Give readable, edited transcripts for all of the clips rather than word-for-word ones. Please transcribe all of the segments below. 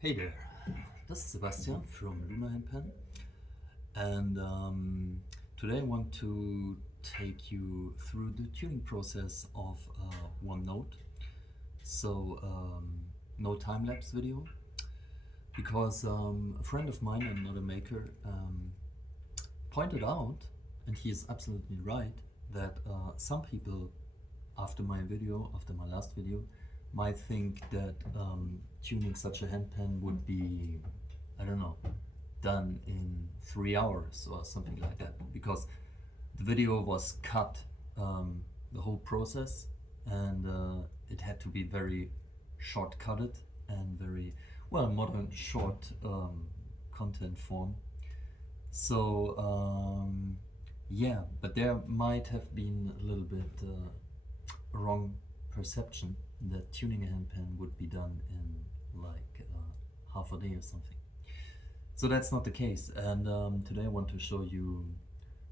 Hey there, this is Sebastian from Luna Handpan, and today I want to take you through the tuning process of one note. So, no time-lapse video, because a friend of mine, another maker, pointed out, and he is absolutely right, that some people after my last video, might think that tuning such a handpan would be, I don't know, done in 3 hours or something like that, because the video was cut, the whole process, and it had to be very shortcutted and very, well, modern short content form. So yeah, but there might have been a little bit wrong perception that tuning a handpan would be done in like half a day or something. So that's not the case, and today I want to show you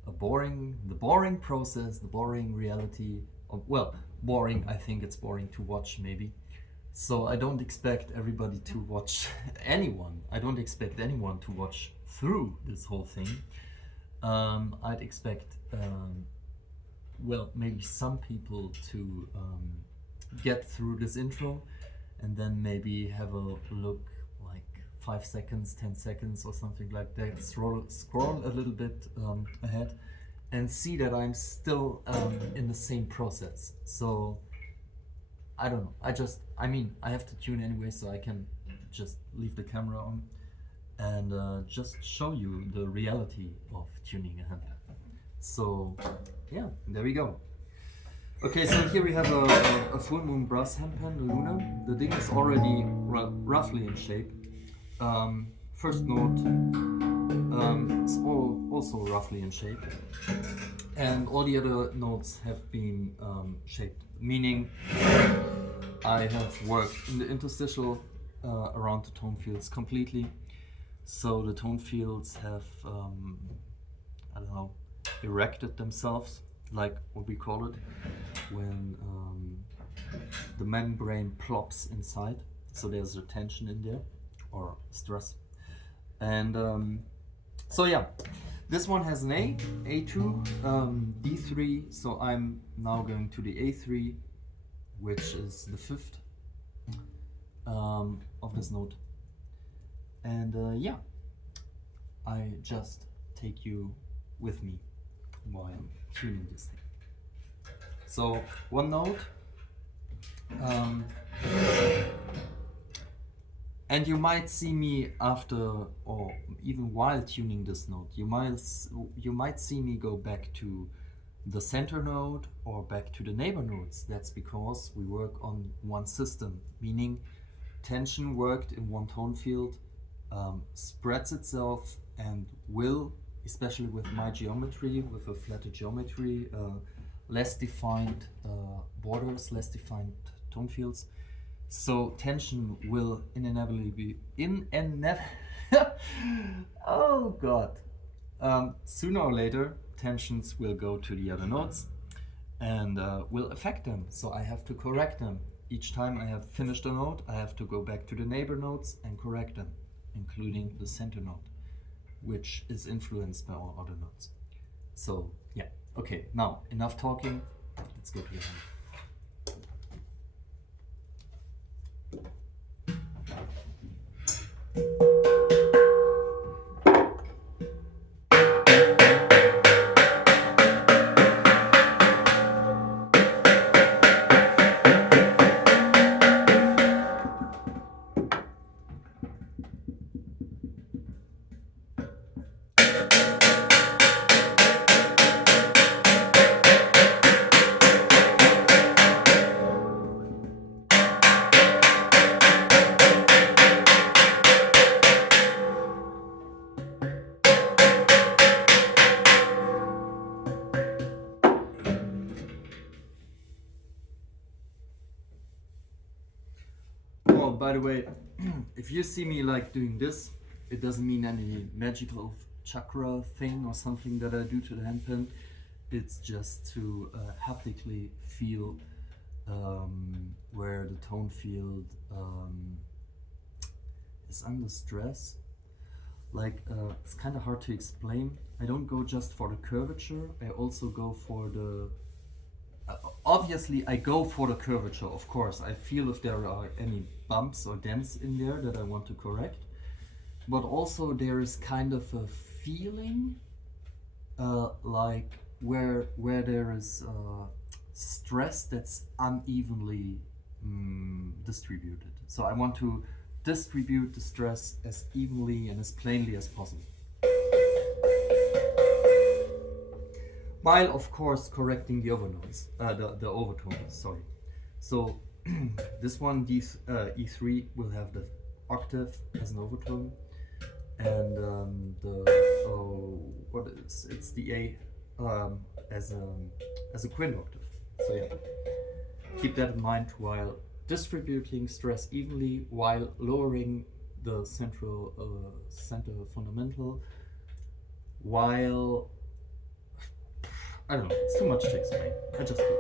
the boring process, the boring reality of, well, boring, I think it's boring to watch maybe. So I don't expect everybody to watch I don't expect anyone to watch through this whole thing. I'd expect, well, maybe some people to get through this intro and then maybe have a look like 5 seconds, 10 seconds or something like that, scroll a little bit ahead and see that I'm still in the same process. So I don't know, I have to tune anyway, so I can just leave the camera on and just show you the reality of tuning a handpan. So yeah, there we go. Okay, so here we have a full moon brass handpan, the Luna. The thing is already roughly in shape. First note is also roughly in shape, and all the other notes have been shaped, meaning I have worked in the interstitial around the tone fields completely. So the tone fields have, I don't know, erected themselves, like what we call it, when the membrane plops inside. So there's a tension in there, or stress. And so yeah, this one has an A, A2, D3, so I'm now going to the A3, which is the fifth of this note. And yeah, I just take you with me while I'm tuning this thing. So one note, and you might see me after, or even while tuning this note, you might see me go back to the center note or back to the neighbor notes. That's because we work on one system, meaning tension worked in one tone field spreads itself and will, especially with my geometry, with a flatter geometry, less defined borders, less defined tone fields. So tension will inevitably be oh god. Sooner or later, tensions will go to the other notes and will affect them. So I have to correct them. Each time I have finished a note, I have to go back to the neighbor notes and correct them, including the center note, which is influenced by all other notes. So yeah, okay, now enough talking, let's go to the hand. Oh, by the way, if you see me like doing this, it doesn't mean any magical chakra thing or something that I do to the handpan. It's just to haptically feel where the tone field is under stress. Like, it's kind of hard to explain. I don't go just for the curvature, I also go for the obviously I go for the curvature, of course. I feel if there are any bumps or dents in there that I want to correct, but also there is kind of a feeling like where there is stress that's unevenly distributed. So I want to distribute the stress as evenly and as plainly as possible, while of course correcting the overtones, the overtones. Sorry. So this one, E3, will have the octave as an overtone, and it's the A as a quint octave. So yeah, keep that in mind while distributing stress evenly, while lowering the center fundamental, while I don't know, it's too much to explain. I just do it.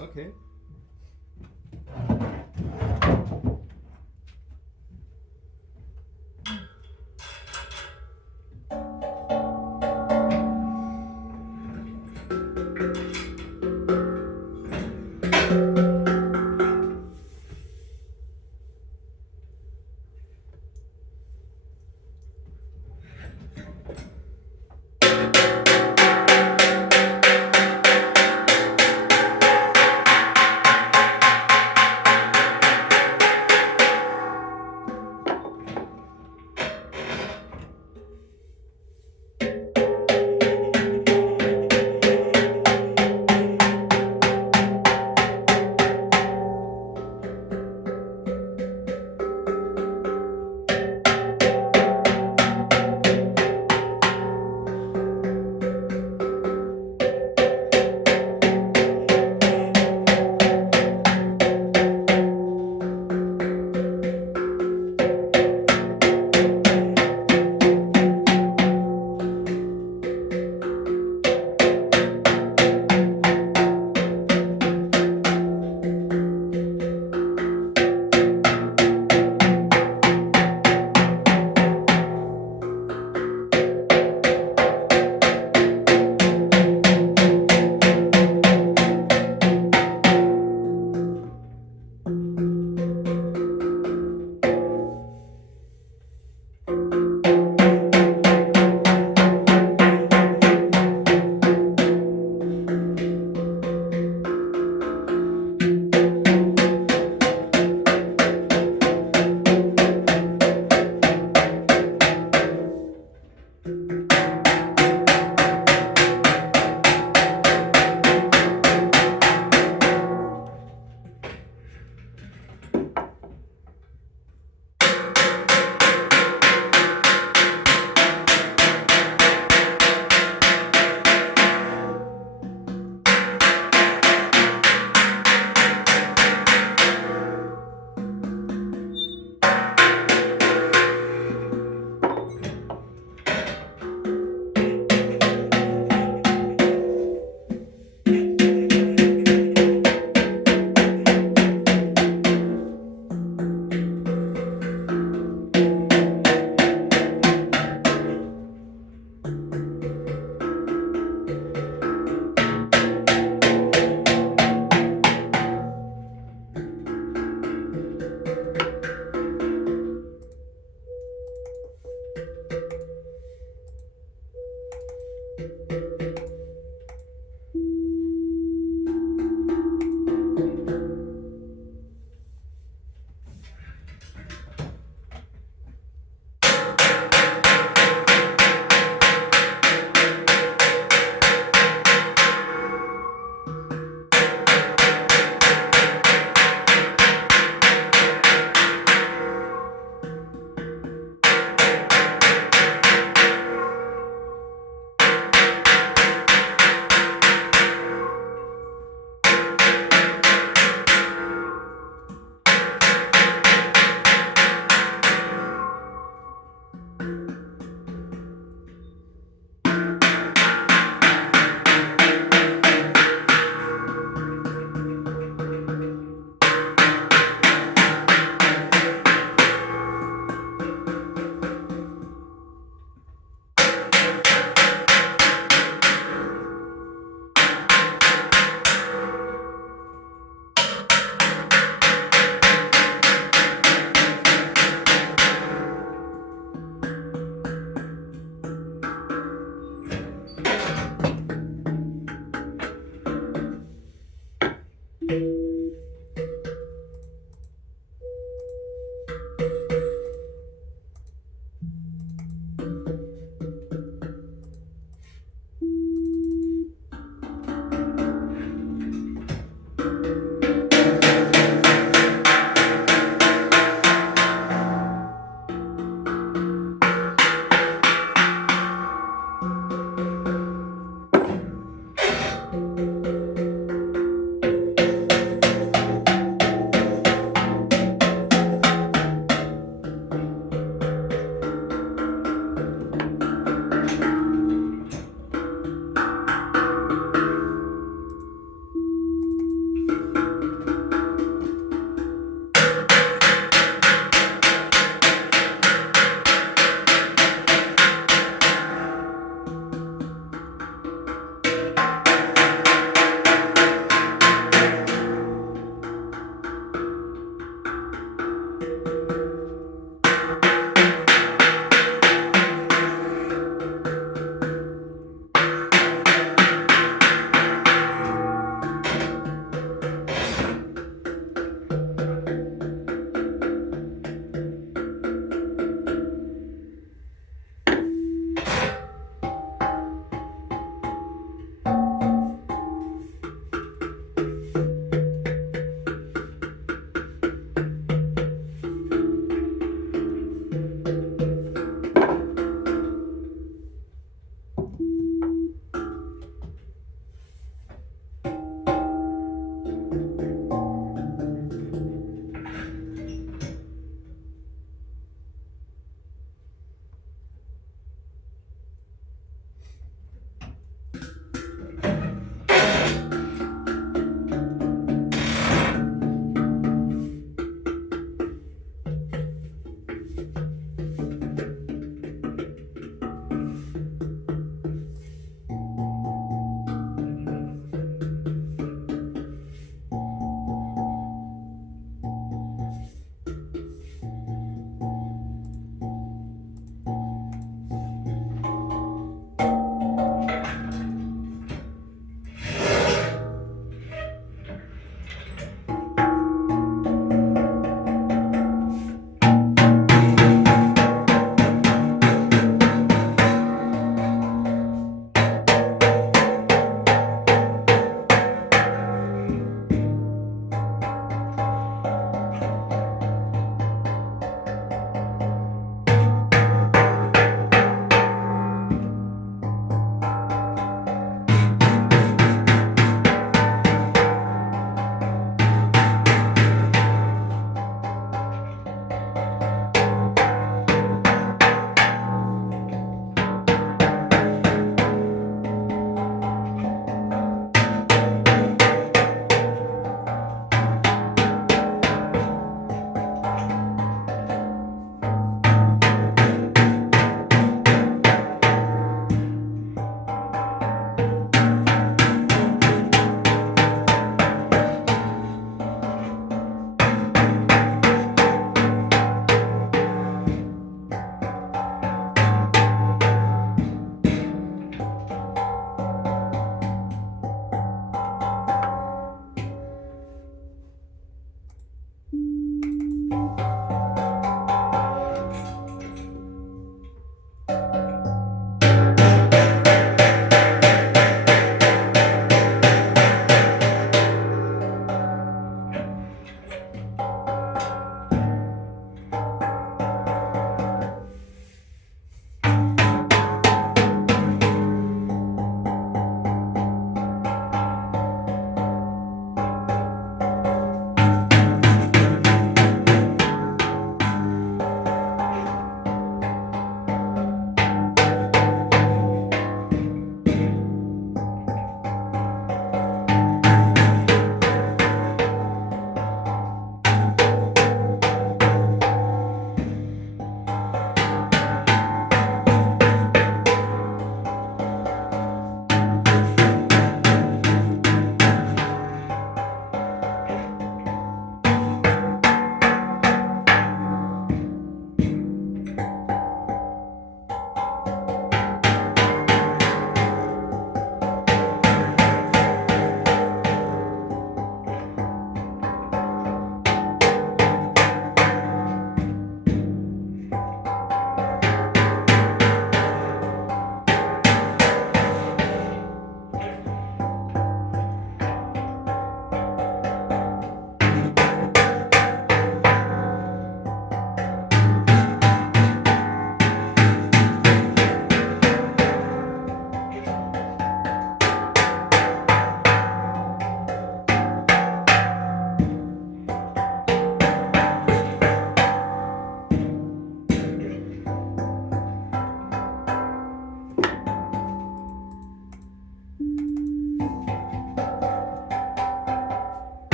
Okay.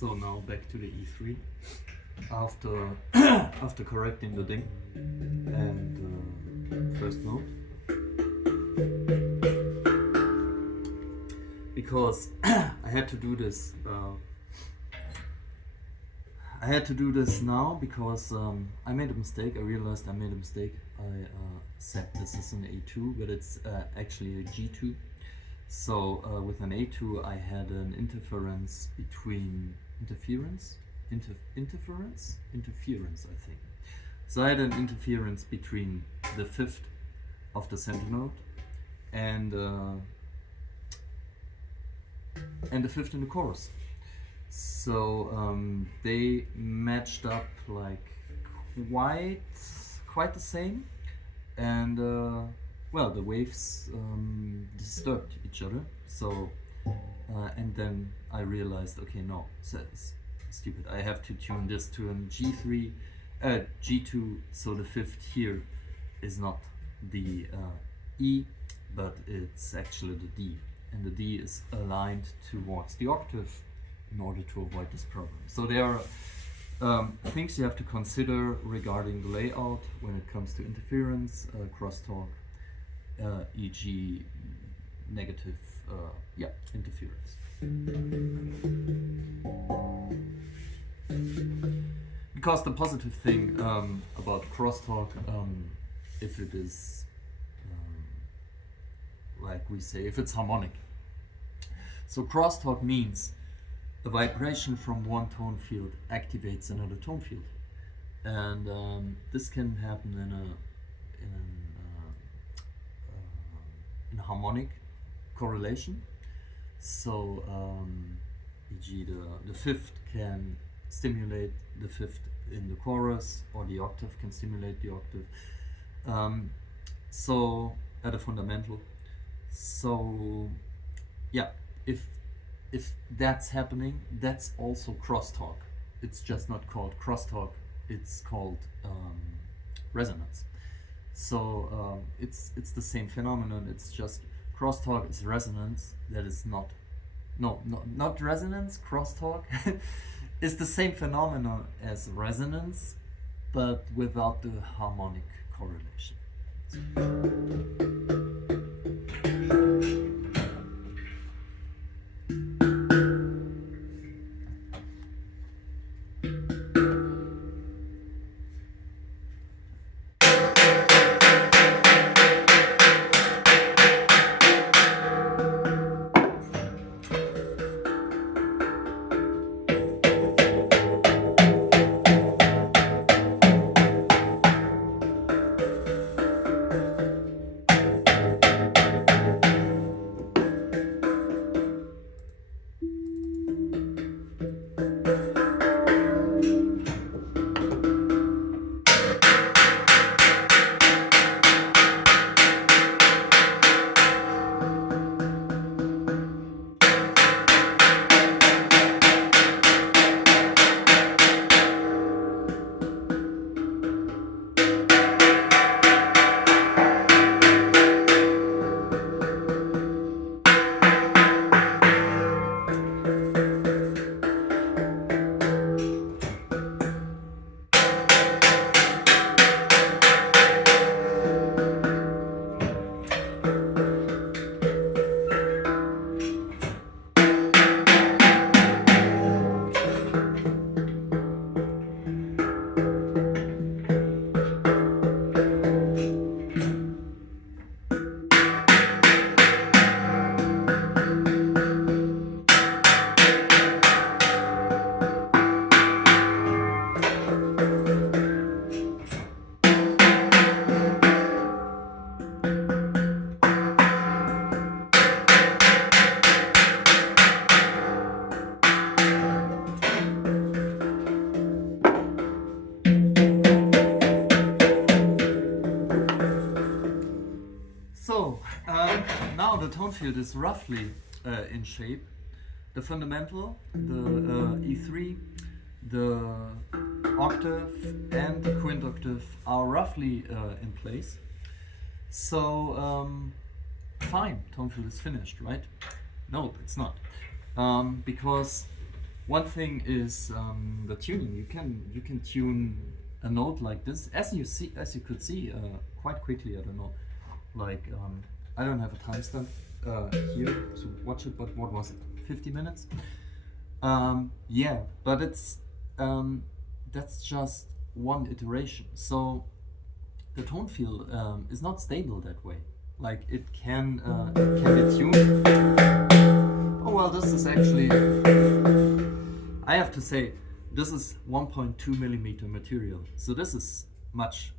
So now back to the E3 after after correcting the ding and first note, because I had to do this. I had to do this now because I made a mistake. I realized I made a mistake. I said this is an A2, but it's actually a G2. So with an A2 I had an interference between interference I think. So I had an interference between the fifth of the center note and the fifth in the chorus. So they matched up like quite the same, and well, the waves disturbed each other. So and then I realized, okay, no, it's stupid. I have to tune this to an G3, G2. So the fifth here is not the E, but it's actually the D, and the D is aligned towards the octave in order to avoid this problem. So there are things you have to consider regarding the layout when it comes to interference, crosstalk, e.g. negative interference. Because the positive thing about crosstalk, if it is like we say, if it's harmonic. So crosstalk means a vibration from one tone field activates another tone field, and this can happen in a harmonic correlation. So e.g. the fifth can stimulate the fifth in the chorus, or the octave can stimulate the octave. So at a fundamental. So yeah, if that's happening, that's also crosstalk. It's just not called crosstalk, it's called resonance. So it's the same phenomenon. It's just crosstalk is resonance. That is not resonance. Crosstalk is the same phenomenon as resonance, but without the harmonic correlation. now the tone field is roughly in shape. The fundamental, the E3, the octave and the quint octave are roughly in place. So fine, tone field is finished, right? No, it's not, because one thing is the tuning. You can tune a note like this, as you could see quite quickly. I don't know, like I don't have a timestamp here to watch it, but what was it? 50 minutes? Yeah, but it's that's just one iteration. So the tone field is not stable that way. Like it can be tuned. Oh well, this is actually, I have to say, this is 1.2 millimeter material. So this is much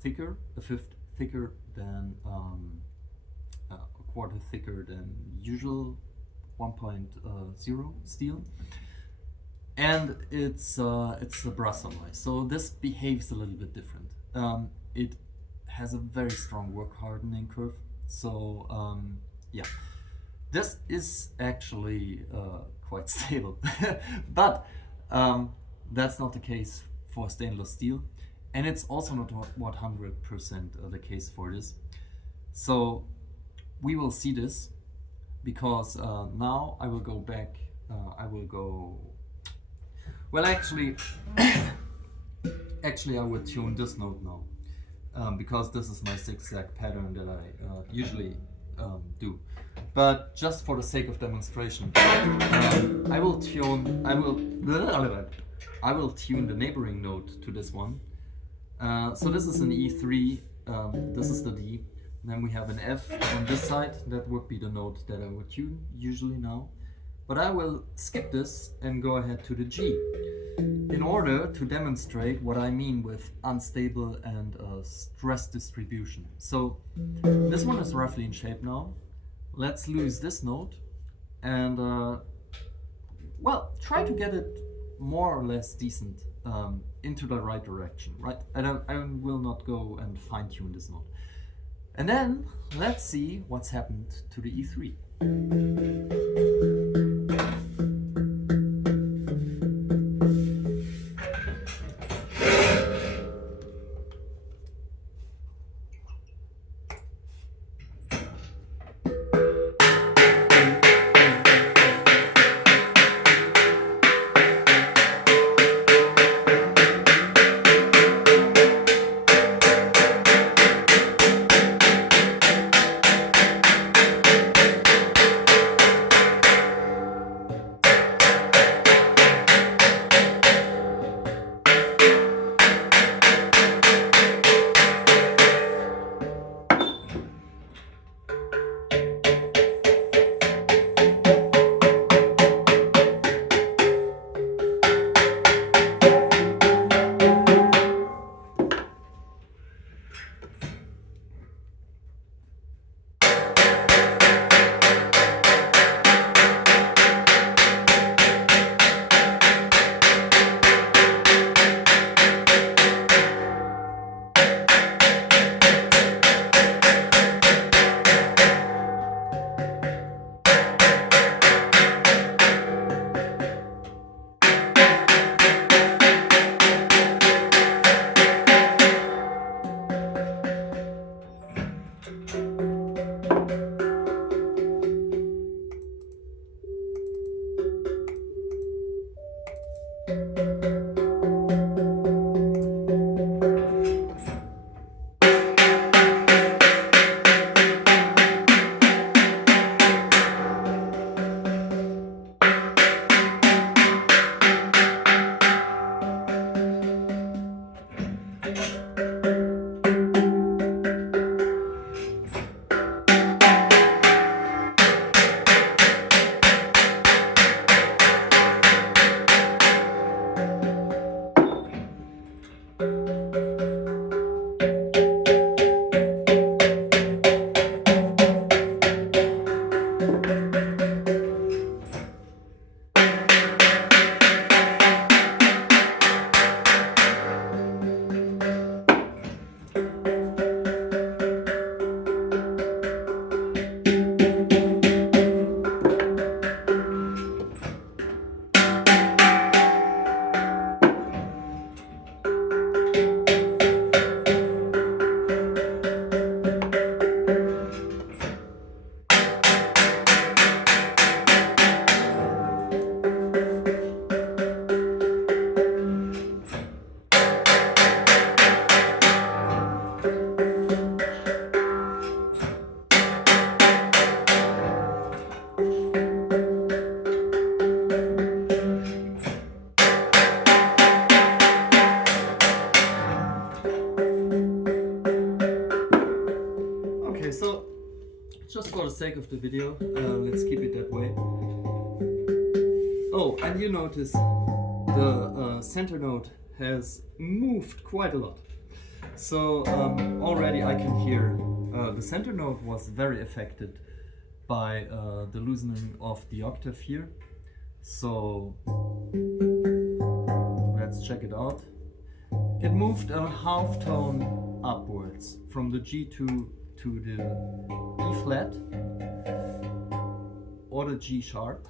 thicker, a fifth thicker than a quarter thicker than usual 1.0 steel, and it's a brass alloy. So this behaves a little bit different. It has a very strong work hardening curve. So yeah, this is actually quite stable, but that's not the case for stainless steel, and it's also not 100% the case for this. So we will see this, because now I will go back. Well, actually, I will tune this note now, because this is my zigzag pattern that I usually do. But just for the sake of demonstration, I will tune the neighboring note to this one. So this is an E3. This is the D. Then we have an F on this side. That would be the note that I would tune usually now. But I will skip this and go ahead to the G, in order to demonstrate what I mean with unstable and stress distribution. So this one is roughly in shape now. Let's lose this note and well, try to get it more or less decent into the right direction, right? I will not go and fine tune this note. And then let's see what's happened to the E3. sake of the video, let's keep it that way. Oh, and you notice the center note has moved quite a lot. So already I can hear the center note was very affected by the loosening of the octave here. So let's check it out. It moved a half tone upwards from the G2 to the E flat or the G sharp.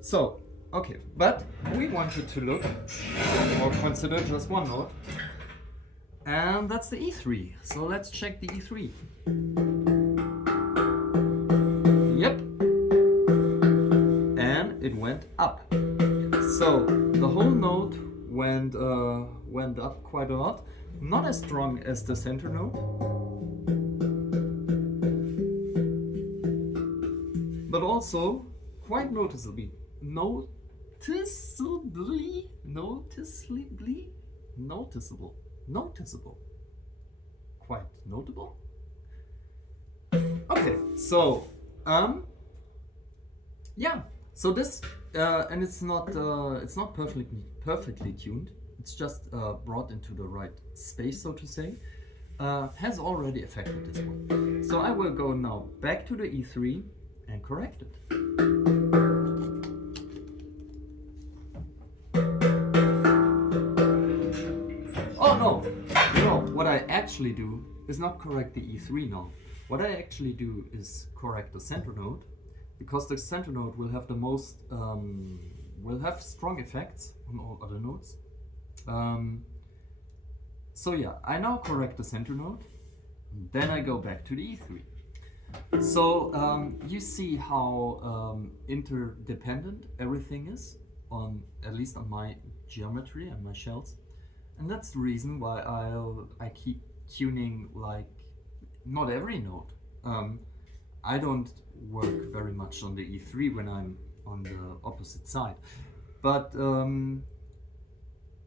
So, okay, but we wanted to look or consider just one note, and that's the E3. So let's check the E3. Yep, and it went up. So the whole note went up quite a lot. Not as strong as the center note, but also quite noticeably, noticeable, quite notable. Okay, so yeah, so this and it's not perfectly tuned. It's just brought into the right space, so to say, has already affected this one. So I will go now back to the E3 and correct it. Oh no, what I actually do is not correct the E3 now. What I actually do is correct the center note, because the center note will have the most, will have strong effects on all other notes. So yeah, I now correct the center note, then I go back to the E3. So you see how interdependent everything is, on at least on my geometry and my shells, and that's the reason why I keep tuning like not every note. I don't work very much on the E3 when I'm on the opposite side, but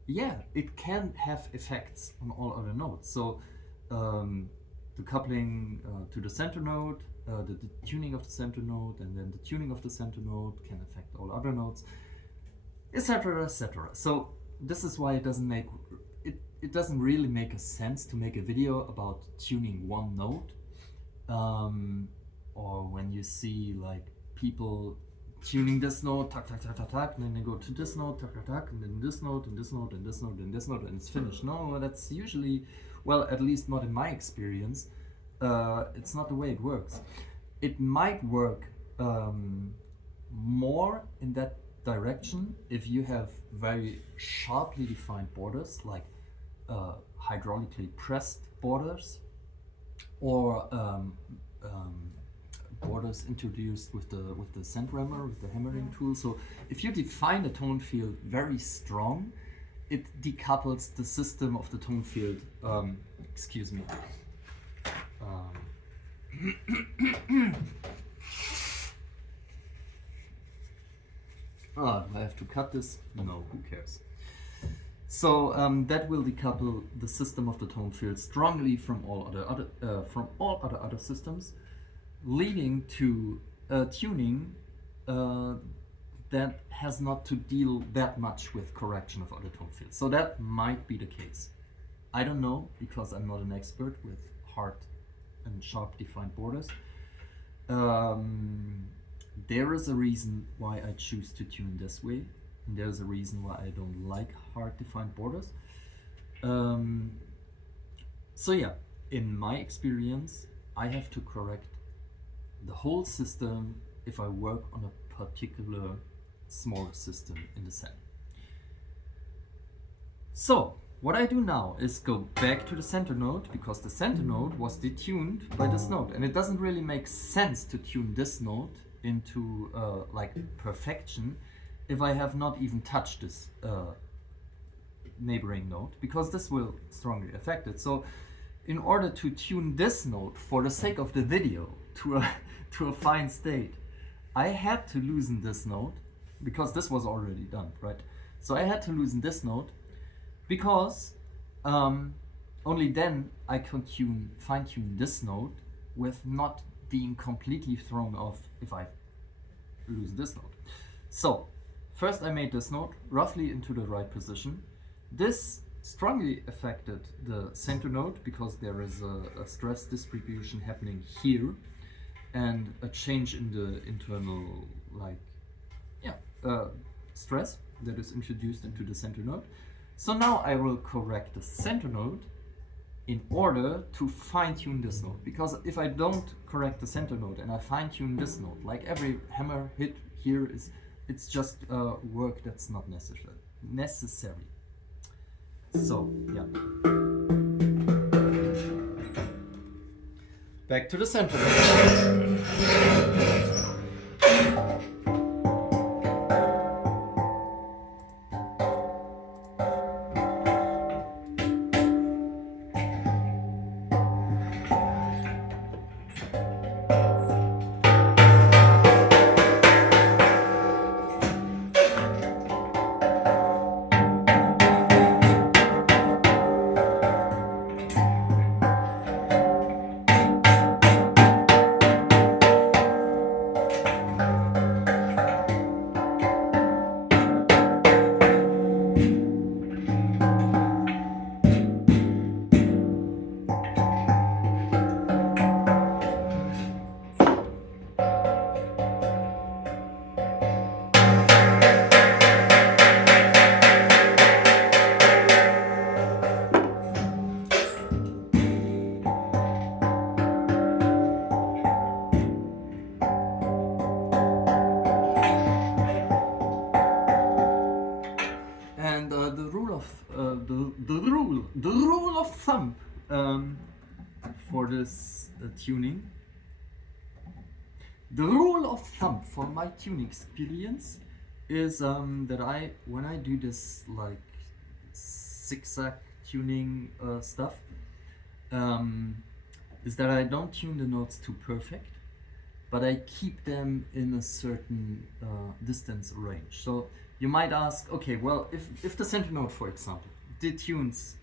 yeah, it can have effects on all other notes. So the coupling to the center note, the tuning of the center note, and then the tuning of the center note can affect all other notes, etc., etc. So this is why it doesn't really make a sense to make a video about tuning one note, or when you see like people tuning this note, tuck, tuck, tuck, tuck, tuck, and then they go to this note, tuck, tuck, tuck, and then this note, and this note, and this note, and this note, and it's finished. No, that's usually, well, at least not in my experience, it's not the way it works. It might work more in that direction if you have very sharply defined borders, like hydraulically pressed borders, or borders introduced with the sand rammer, with the hammering tool. So if you define the tone field very strong, it decouples the system of the tone field. Excuse me. Do I have to cut this? No, who cares? So that will decouple the system of the tone field strongly from all other systems, leading to tuning that has not to deal that much with correction of other tone fields. So that might be the case. I don't know, because I'm not an expert with hard and sharp defined borders. There is a reason why I choose to tune this way, and there's a reason why I don't like hard defined borders. So yeah, in my experience, I have to correct the whole system if I work on a particular small system in the set. So what I do now is go back to the center note, because the center note was detuned by this note, and it doesn't really make sense to tune this note into like perfection if I have not even touched this neighboring note, because this will strongly affect it. So in order to tune this note for the sake of the video to a fine state, I had to loosen this note, because this was already done, right? So I had to loosen this note, because only then I can fine-tune this note with not being completely thrown off if I lose this note. So first I made this note roughly into the right position. This strongly affected the center note because there is a stress distribution happening here and a change in the internal stress that is introduced into the center note. So now I will correct the center note in order to fine-tune this note, because if I don't correct the center note and I fine-tune this note, like every hammer hit here it's just work that's not necessary. So yeah, back to the center note. And the rule of thumb for this tuning. The rule of thumb for my tuning experience is that when I do this like zigzag tuning stuff, is that I don't tune the notes too perfect, but I keep them in a certain distance range. So you might ask, okay, well, if the center note, for example, detunes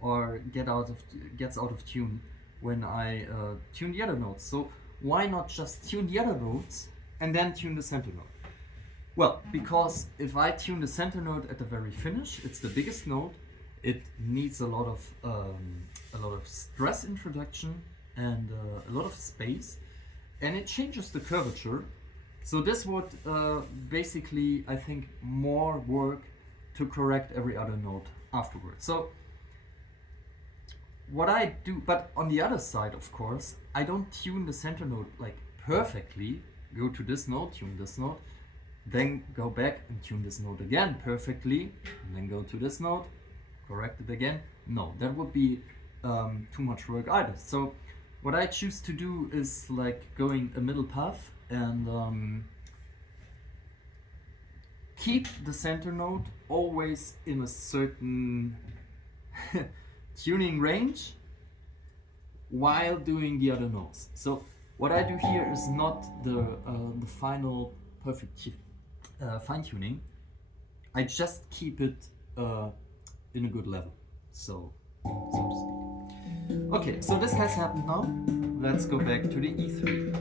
or gets out of tune when I tune the other notes, so why not just tune the other notes and then tune the center note? Well, because if I tune the center note at the very finish, it's the biggest note. It needs a lot of stress introduction and a lot of space, and it changes the curvature. So this would basically, I think, more work to correct every other note afterwards. So what I do, but on the other side, of course, I don't tune the center note like perfectly. Go to this note, tune this note, then go back and tune this note again perfectly, and then go to this note, correct it again. No, that would be too much work either. So what I choose to do is like going a middle path and keep the center note always in a certain tuning range while doing the other notes. So what I do here is not the final perfect fine-tuning. I just keep it in a good level, so to speak. Okay, so this has happened now. Let's go back to the E3.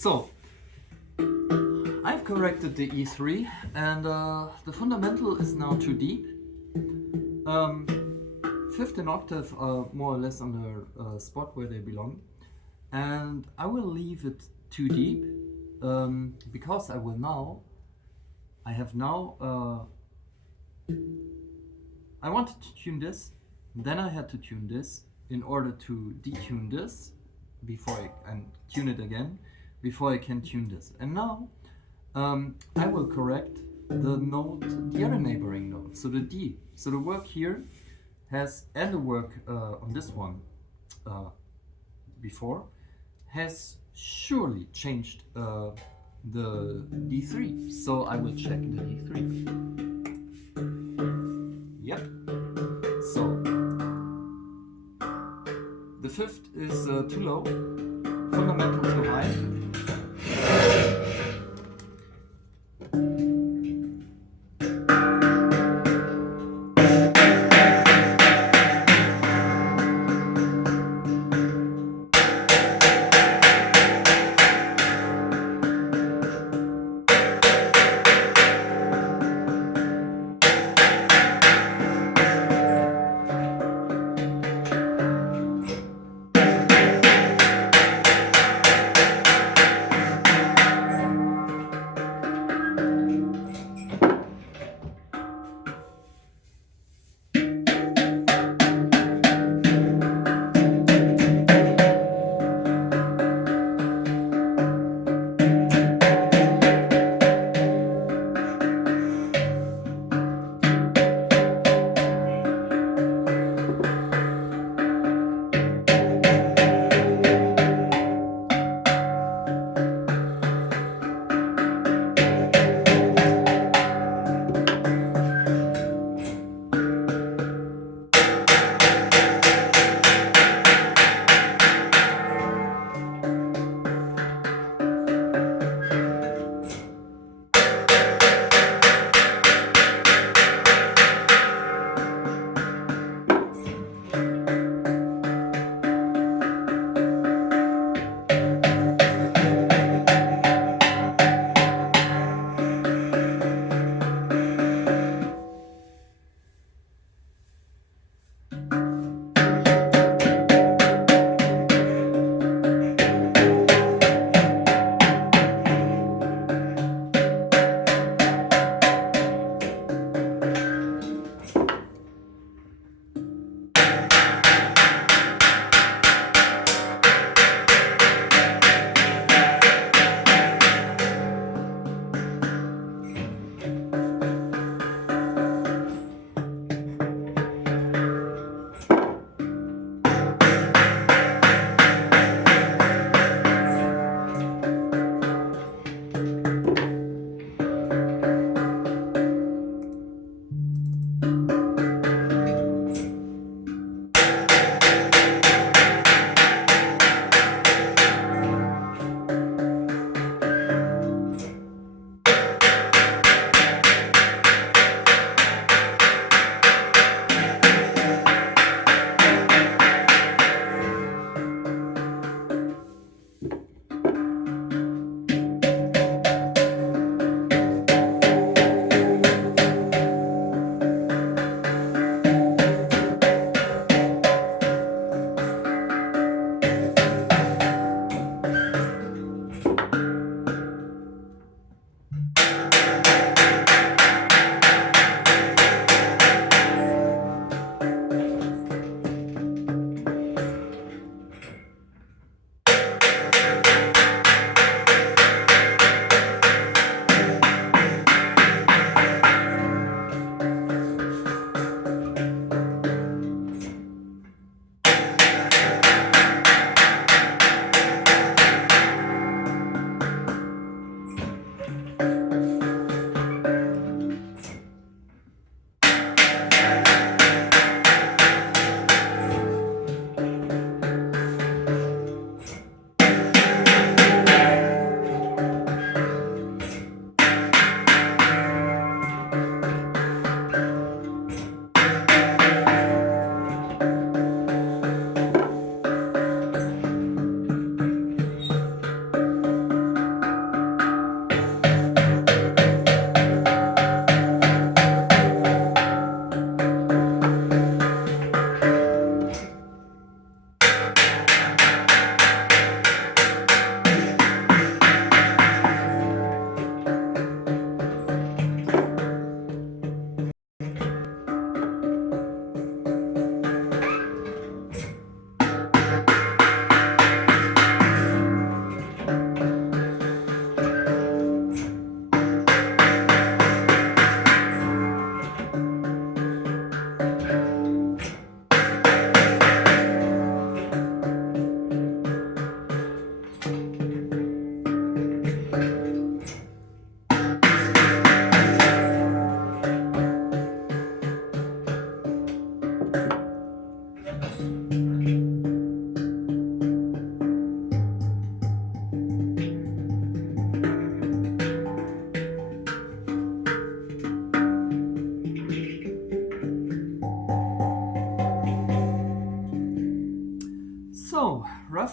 So, I've corrected the E3 and the fundamental is now too deep. Fifth and octave are more or less on the spot where they belong. And I will leave it too deep because I wanted to tune this, then I had to tune this in order to detune this and tune it again before I can tune this. And now I will correct the note, the other neighboring note, so the D. So the work here and the work on this one before has surely changed the D3. So I will check the D3. Yep. So the fifth is too low, fundamental too high.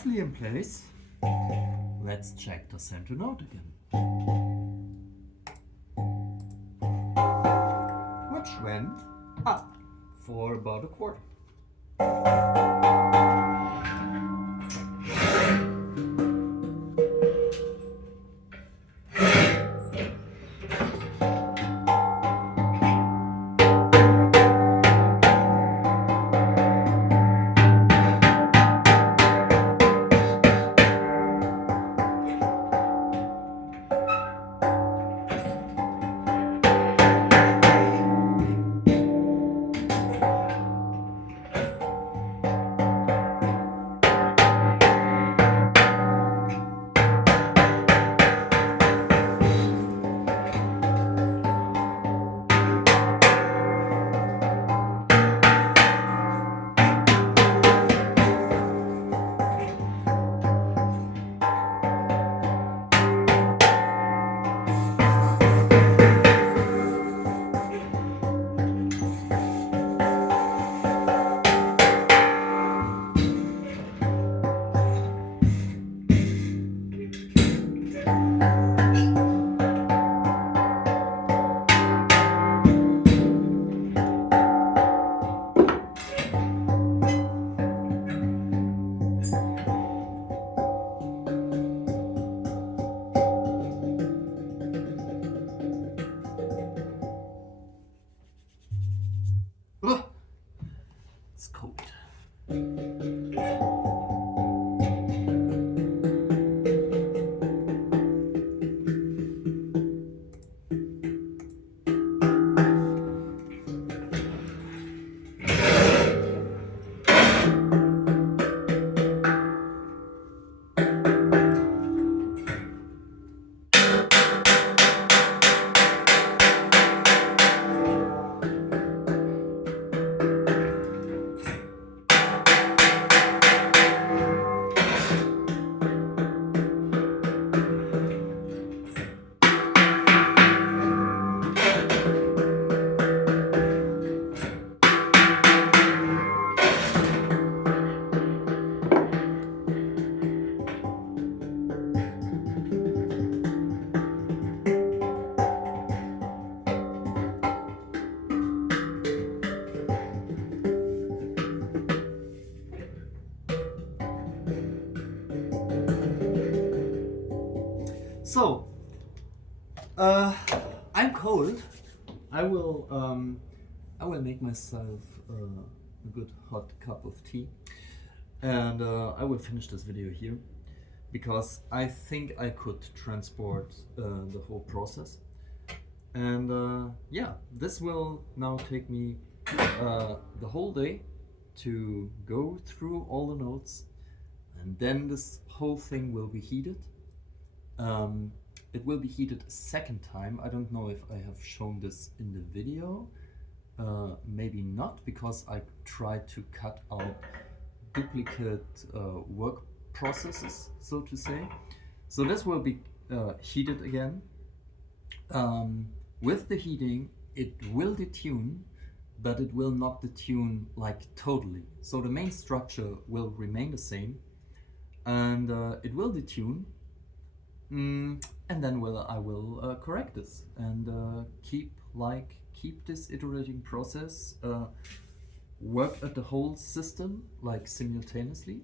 roughly in place. Let's check the center note again, which went up for about a quarter. Ugh, it's cold. So, I'm cold. I will make myself a good hot cup of tea, and I will finish this video here because I think I could transport the whole process. And yeah, this will now take me the whole day to go through all the notes, and then this whole thing will be heated. It will be heated a second time. I don't know if I have shown this in the video. Maybe not, because I tried to cut out duplicate work processes, so to say. So this will be heated again. With the heating, it will detune, but it will not detune like totally. So the main structure will remain the same, and it will detune. And then I will correct this and keep this iterating process, work at the whole system like simultaneously.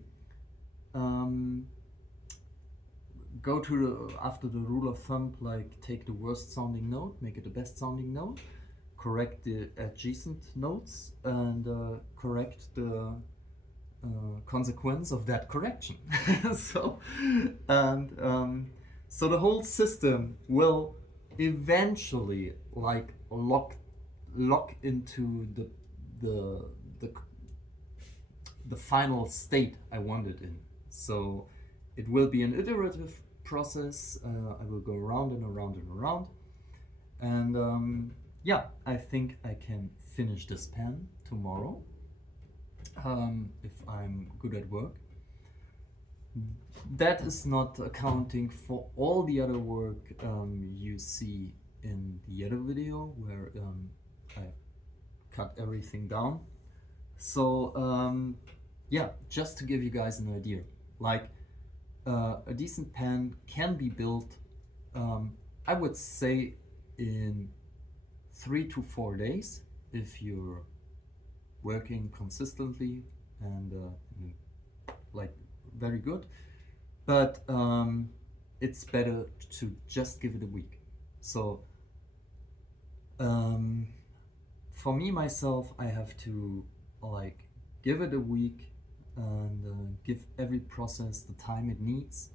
Go to after the rule of thumb, like take the worst sounding note, make it the best sounding note, correct the adjacent notes, and correct the consequence of that correction. So the whole system will eventually like lock into the final state I want it in. So it will be an iterative process. I will go around and around and around, and yeah, I think I can finish this pen tomorrow if I'm good at work. That is not accounting for all the other work you see in the other video where I cut everything down. So yeah, just to give you guys an idea, Like a decent pen can be built, I would say, in 3 to 4 days if you're working consistently and like very good. But it's better to just give it a week. So for me myself, I have to like give it a week and give every process the time it needs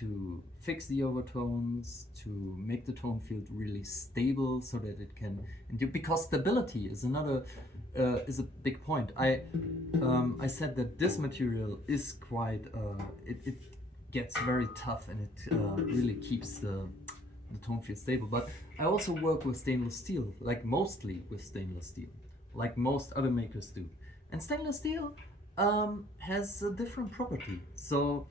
to fix the overtones, to make the tone field really stable so that it can endure, because stability is another is a big point. I said that this material is quite it gets very tough and it really keeps the tone field stable, but I also work with stainless steel, like mostly with stainless steel, like most other makers do. And stainless steel has a different property, so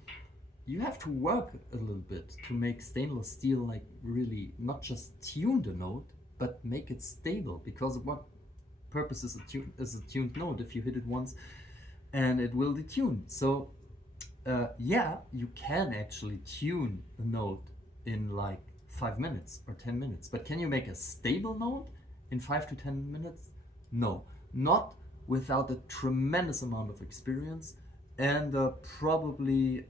you have to work a little bit to make stainless steel like really not just tune the note, but make it stable, because what purpose is a tuned note if you hit it once and it will detune. So yeah, you can actually tune a note in like 5 minutes or 10 minutes, but can you make a stable note in 5 to 10 minutes? No, not without a tremendous amount of experience and probably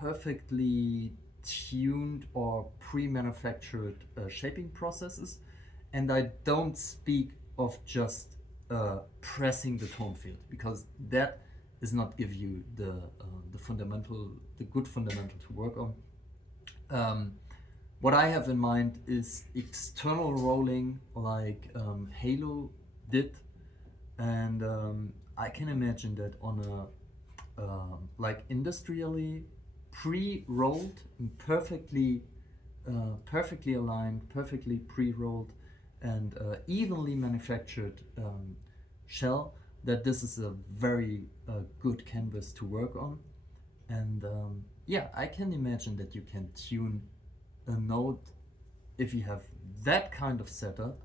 perfectly tuned or pre-manufactured shaping processes. And I don't speak of just pressing the tone field, because that does not give you the good fundamental to work on. What I have in mind is external rolling, like Halo did, and I can imagine that on a like industrially pre-rolled, perfectly aligned, perfectly pre-rolled and evenly manufactured shell, that this is a very good canvas to work on. And yeah, I can imagine that you can tune a note if you have that kind of setup.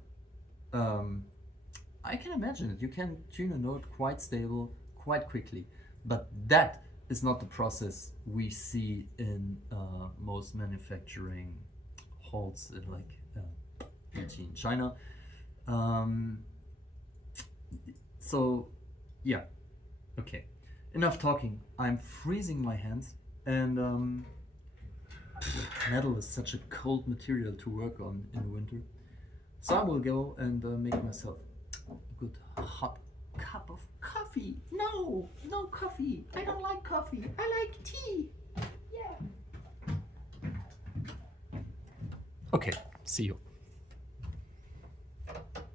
I can imagine that you can tune a note quite stable, quite quickly, but that is not the process we see in most manufacturing halls, like in China. So yeah, okay, enough talking. I'm freezing my hands, and metal is such a cold material to work on in winter. So I will go and make myself a good hot cup of coffee. No, no coffee. I don't like coffee. I like tea. Yeah. Okay, see you.